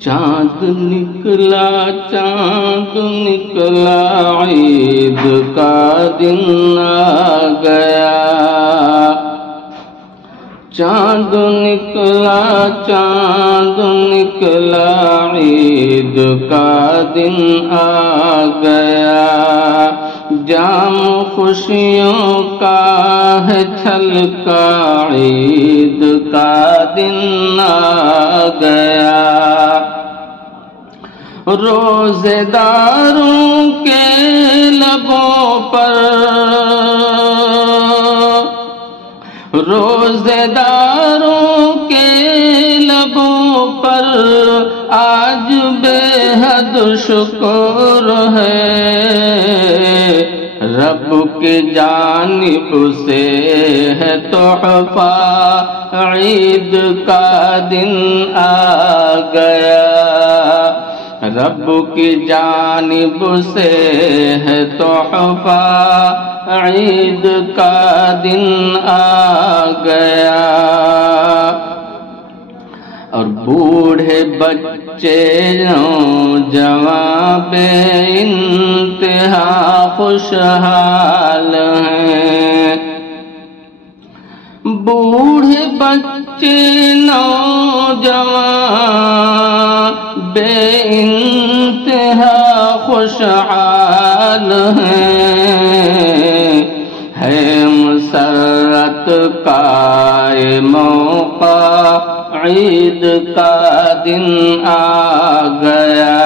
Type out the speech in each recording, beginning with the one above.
چاند نکلا عید کا دن آ گیا، چاند نکلا عید کا دن آ گیا، جام خوشیوں کا ہے چھلکا عید کا دن آ گیا، روزے داروں کے لبوں پر، روزے داروں کے لبوں پر آج بے حد شکر ہے، رب کی جانب سے ہے تحفہ عید کا دن آ گیا، رب کی جانب سے ہے تحفہ عید کا دن آ گیا، اور بوڑھے بچے نوجوان بے انتہا خوشحال ہیں، بوڑھے بچے نوجوان بے انتہا خوشحال ہے مسرت کا یہ موقع عید کا دن آ گیا،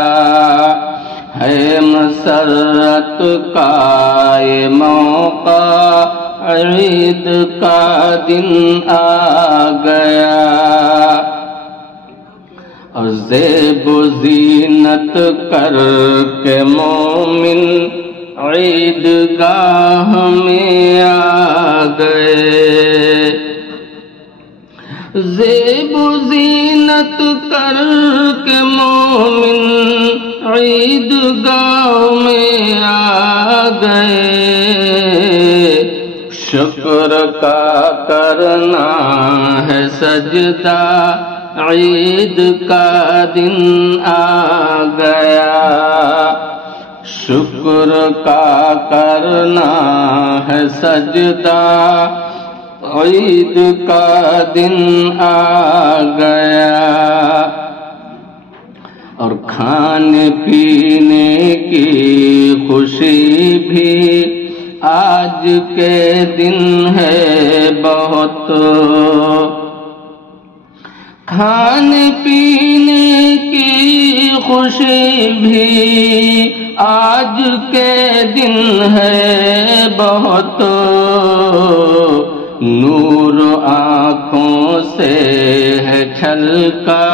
ہے مسرت کا یہ موقع عید کا دن آ گیا، اور زیب و زینت کر کے مومن عید گاہ میں آ گئے، زیب و زینت کر کے مومن عید گاہ میں آ گئے، شکر کا کرنا ہے سجدہ عید کا دن آ گیا، شکر کا کرنا ہے سجدہ عید کا دن آ گیا، اور کھانے پینے کی خوشی بھی آج کے دن ہے بہت، کھانے پینے کی خوشی بھی آج کے دن ہے بہت، نور آنکھوں سے ہے چھلکا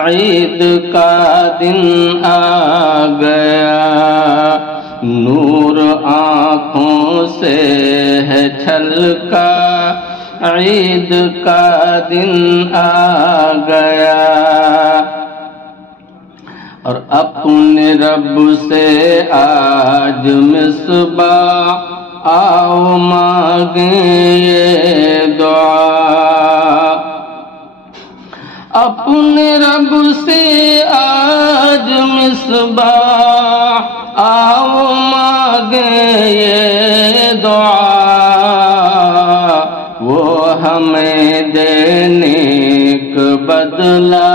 عید کا دن آ گیا، نور آنکھوں سے ہے چھلکا عید کا دن آ گیا، اور اپنے رب سے آج مصباح آؤ مانگیں یہ دعا، اپنے رب سے آج مصباح آؤ مانگیں یہ دعا، وہ ہمیں دینے کا بدلہ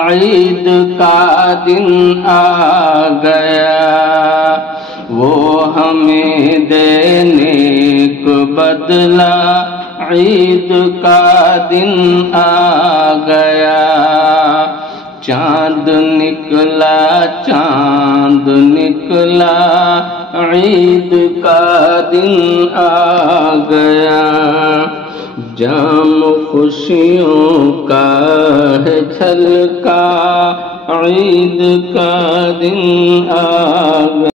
عید کا دن آ گیا، وہ ہمیں دینے کا بدلہ عید کا دن آ گیا، چاند نکلا عید کا دن آ گیا، جام خوشیوں کا ہے چھلکا عید کا دن آ گیا۔